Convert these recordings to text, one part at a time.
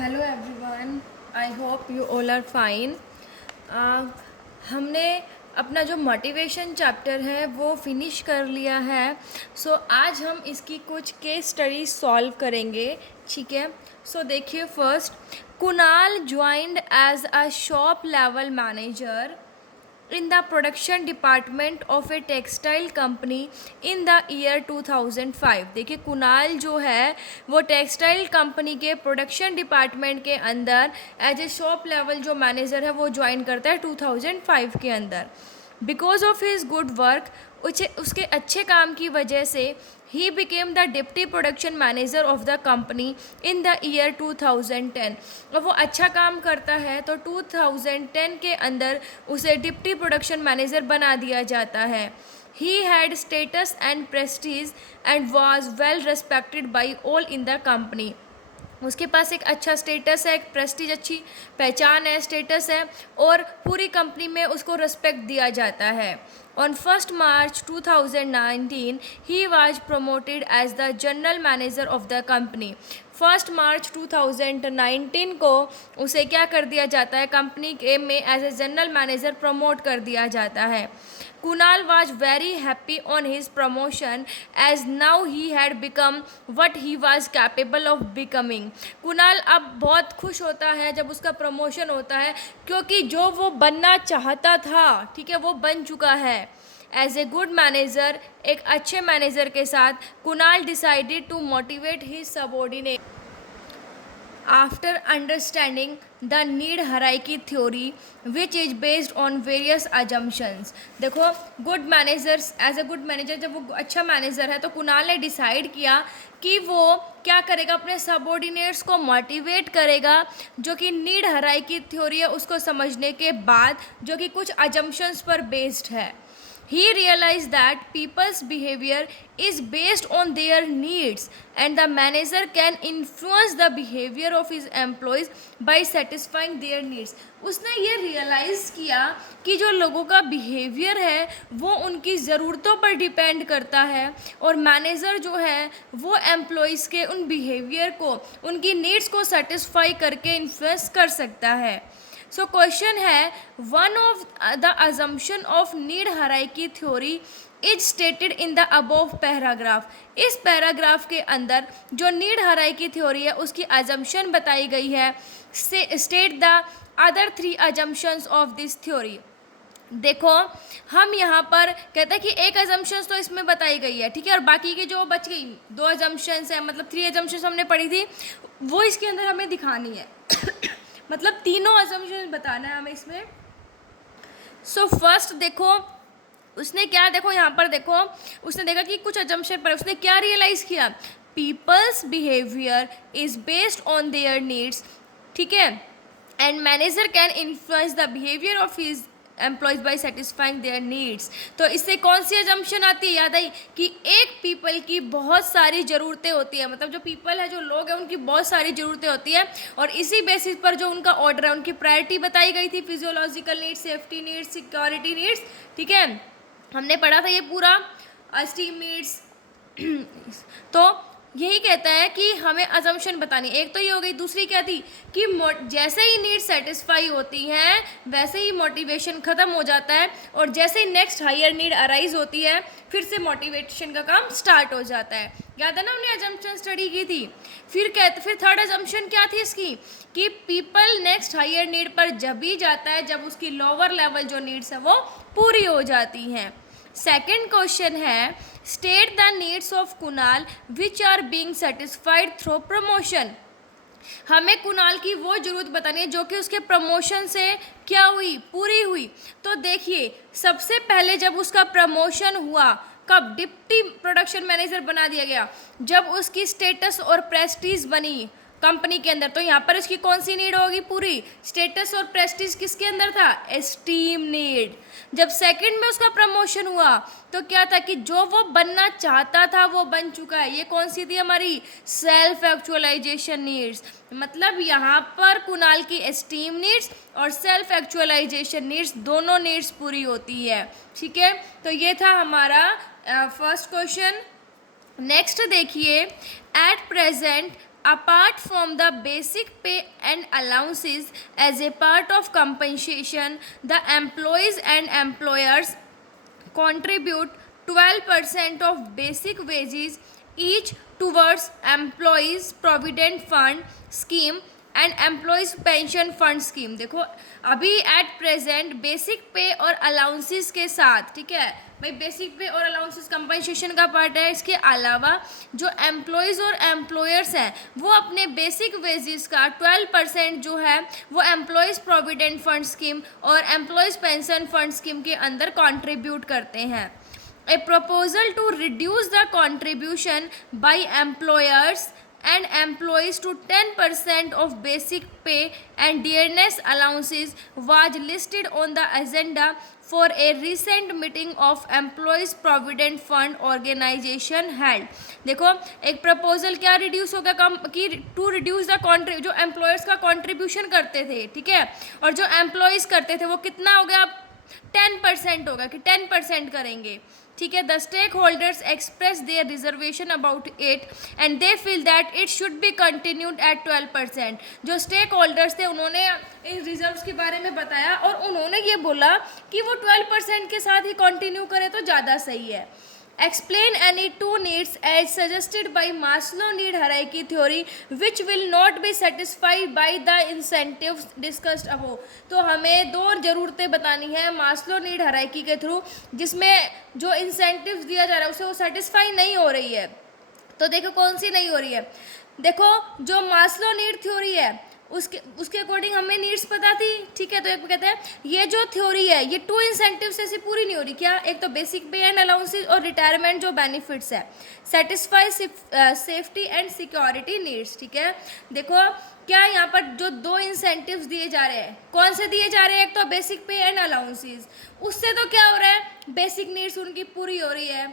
Hello everyone, I hope you all are fine. हमने अपना जो मोटिवेशन चैप्टर है वो फिनिश कर लिया है। आज हम इसकी कुछ केस स्टडी सॉल्व करेंगे। ठीक है, देखिए, first, Kunal joined as a shop level manager in the production department of a textile company in the year 2005। देखिए, कुणाल जो है वो टेक्सटाइल कंपनी के प्रोडक्शन डिपार्टमेंट के अंदर एज ए शॉप लेवल जो मैनेजर है वो ज्वाइन करता है 2005 के अंदर। Because of his good work, उसके अच्छे काम की वजह से he became the deputy production manager of the company in the year 2010। और वो अच्छा काम करता है तो 2010 के अंदर उसे डिप्टी प्रोडक्शन मैनेजर बना दिया जाता है। He had status and Prestige and was well respected by all in the company. उसके पास एक अच्छा स्टेटस है, एक प्रेस्टीज, अच्छी पहचान है, स्टेटस है, और पूरी कंपनी में उसको रिस्पेक्ट दिया जाता है। On 1 March 2019 he was promoted as the general manager of the company. 1 मार्च 2019 को उसे क्या कर दिया जाता है, कंपनी के में as a general manager promote कर दिया जाता है। Kunal was very happy on his promotion as now he had become what he was capable of becoming। Kunal अब बहुत खुश होता है जब उसका प्रमोशन होता है, क्योंकि जो वो बनना चाहता था, ठीक है, वो बन चुका है। एज ए गुड मैनेजर, एक अच्छे मैनेजर के साथ Kunal decided to motivate his subordinate after understanding the need hierarchy theory which is based on various assumptions. देखो, good managers, as a good manager, जब वो अच्छा मैनेजर है तो कुणाल ने डिसाइड किया कि वो क्या करेगा, अपने सबॉर्डिनेट्स को मोटिवेट करेगा, जो कि नीड हराइकी थ्योरी है उसको समझने के बाद, जो कि कुछ अजम्पशंस पर बेस्ड है। He realized that people's behavior is based on their needs and the manager can influence the behavior of his employees by satisfying their needs। उसने ये रियलाइज़ किया कि जो लोगों का बिहेवियर है वो उनकी ज़रूरतों पर डिपेंड करता है, और मैनेजर जो है वो एम्प्लॉयज़ के उन बिहेवियर को, उनकी नीड्स को सेटिस्फाई करके इन्फ्लुएंस कर सकता है। सो क्वेश्चन है, one of the assumption of need hierarchy theory is stated in the above paragraph. इस पैराग्राफ के अंदर जो नीड हायरार्की थ्योरी है उसकी अजम्पशन बताई गई है। State the other 3 assumptions of this theory. देखो, हम यहाँ पर कहते हैं कि एक अजम्पशंस तो इसमें बताई गई है, ठीक है, और बाकी की जो बच गई 2 अजम्पशंस है, मतलब 3 अजम्पशंस हमने पढ़ी थी, वो इसके अंदर हमें दिखानी है। मतलब तीनों अजम्पशन बताना है हमें इसमें। फर्स्ट देखो, उसने क्या, देखो यहाँ पर देखो, उसने देखा कि कुछ अजम्पशन पर उसने क्या रियलाइज़ किया, peoples behaviour is based on their needs, ठीक है, and manager can influence the behaviour of his employees by satisfying there needs. तो इससे कौन सी अजम्पशन आती है, याद आई कि एक पीपल की बहुत सारी ज़रूरतें होती है, मतलब जो पीपल है, जो लोग हैं, उनकी बहुत सारी ज़रूरतें होती है, और इसी बेसिस पर जो उनका ऑर्डर है, उनकी प्रायोरिटी बताई गई थी, physiological needs, safety needs, security needs, ठीक है, हमने पढ़ा था ये पूरा, एस्टीम नीड्स। तो यही कहता है कि हमें अजम्पशन बतानी, एक तो ये हो गई, दूसरी क्या थी कि जैसे ही नीड सेटिस्फाई होती हैं वैसे ही मोटिवेशन ख़त्म हो जाता है, और जैसे ही नेक्स्ट हायर नीड अराइज होती है फिर से मोटिवेशन का काम स्टार्ट हो जाता है। याद है ना, हमने अजम्पशन स्टडी की थी। फिर थर्ड अजम्पशन क्या थी इसकी, कि पीपल नेक्स्ट हायर नीड पर जब भी जाता है जब उसकी लोअर लेवल जो नीड्स है वो पूरी हो जाती हैं। सेकेंड क्वेश्चन है, state the needs of Kunal which are being satisfied through promotion. हमें कुणाल की वो जरूरत बतानी है जो कि उसके प्रमोशन से क्या हुई, पूरी हुई। तो देखिए, सबसे पहले जब उसका प्रमोशन हुआ, कब, डिप्टी प्रोडक्शन मैनेजर बना दिया गया, जब उसकी स्टेटस और प्रेस्टीज बनी कंपनी के अंदर, तो यहाँ पर इसकी कौन सी नीड होगी, पूरी। स्टेटस और प्रेस्टीज किसके अंदर था, एस्टीम नीड। जब सेकंड में उसका प्रमोशन हुआ तो क्या था कि जो वो बनना चाहता था वो बन चुका है। ये कौन सी थी हमारी, सेल्फ एक्चुअलाइजेशन नीड्स। मतलब यहाँ पर कुणाल की एस्टीम नीड्स और सेल्फ एक्चुअलाइजेशन नीड्स, दोनों नीड्स पूरी होती है, ठीक है। तो ये था हमारा फर्स्ट क्वेश्चन। नेक्स्ट देखिए, at present apart from the basic pay and allowances as a part of compensation, the employees and employers contribute 12% of basic wages each towards employees provident fund scheme and employees pension fund scheme. देखो अभी at present basic पे और allowances के साथ, ठीक है भाई, basic पे और अलाउंसेस कंपनसेशन का पार्ट है। इसके अलावा जो एम्प्लॉयज़ और एम्प्लॉयर्स हैं वो अपने बेसिक वेजेस का 12% जो है वो एम्प्लॉयज़ प्रोविडेंट फंड स्कीम और एम्प्लॉयज़ पेंशन फंड स्कीम के अंदर कंट्रीब्यूट करते हैं। A proposal to reduce the contribution by employers and employees to 10% of basic pay and dearness allowances was listed on the agenda for a recent meeting of employees provident fund organization held। देखो एक proposal क्या reduce होगा कम कि to reduce the जो employers का contribution करते थे, ठीक है, और जो एम्प्लॉयज़ करते थे वो कितना हो गया, 10% होगा कि 10% करेंगे, ठीक है। The stakeholders express their reservation about it and they feel that it should be continued at 12%। जो स्टेक होल्डर्स थे उन्होंने इन रिजर्व्स के बारे में बताया और उन्होंने ये बोला कि वो 12% के साथ ही कंटिन्यू करें तो ज़्यादा सही है। Explain any two needs as suggested by Maslow need hierarchy theory which will not be satisfied by the incentives discussed above। तो हमें दो ज़रूरतें बतानी है मास्लो नीड हायरार्की के थ्रू जिसमें जो इंसेंटिव्स दिया जा रहा है उसे वो सेटिस्फाई नहीं हो रही है। तो देखो कौन सी नहीं हो रही है, देखो जो मास्लो नीड थ्योरी है उसके अकॉर्डिंग हमें नीड्स पता थी, ठीक है। तो एक कहते हैं ये जो थ्योरी है ये टू इंसेंटिव से पूरी नहीं हो रही। क्या, एक तो बेसिक पे एंड अलाउंसेस और रिटायरमेंट जो बेनिफिट्स है, satisfy safety and security needs, ठीक है। देखो क्या यहाँ पर जो दो इंसेंटिव्स दिए जा रहे हैं कौन से दिए जा रहे हैं, एक तो बेसिक पे एंड अलाउंसेस, उससे तो क्या हो रहा है बेसिक नीड्स उनकी पूरी हो रही है।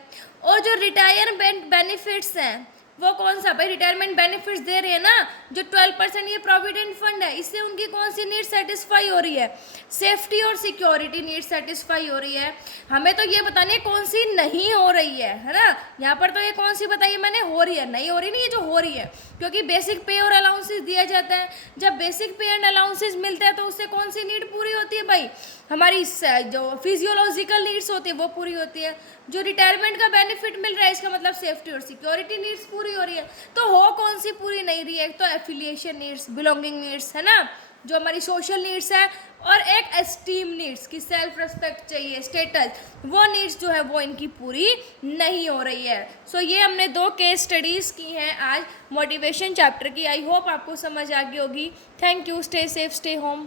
और जो रिटायरमेंट बेनिफिट्स हैं वो कौन सा, भाई रिटायरमेंट बेनिफिट्स दे रही है ना, जो 12% ये प्रोविडेंट फंड है, इससे उनकी कौन सी नीड सेटिस्फाई हो रही है, सेफ्टी और सिक्योरिटी नीड सेटिस्फाई हो रही है। हमें तो ये बतानी है कौन सी नहीं हो रही है ना। यहाँ पर तो ये कौन सी बताइए मैंने, हो रही है, नहीं हो रही नहीं, ये जो हो रही है, क्योंकि बेसिक पे और अलाउंसेस दिया जाता है। जब बेसिक पे एंड अलाउंसेस मिलते हैं तो उससे कौन सी नीड पूरी होती है भाई, हमारी जो फिजियोलॉजिकल नीड्स होती है वो पूरी होती है। जो रिटायरमेंट का बेनिफिट मिल रहा है इसका मतलब सेफ्टी और सिक्योरिटी नीड्स पूरी हो रही है। तो हो कौन सी पूरी नहीं रही है, एक तो एफिलिएशन नीड्स, बिलोंगिंग नीड्स है ना, जो हमारी सोशल नीड्स है, और एक एस्टीम नीड्स की सेल्फ रिस्पेक्ट चाहिए, स्टेटस, वो नीड्स जो है वो इनकी पूरी नहीं हो रही है। सो ये हमने दो केस स्टडीज़ की हैं आज मोटिवेशन चैप्टर की। आई होप आपको समझ आ गई होगी। Thank you, stay safe, stay home.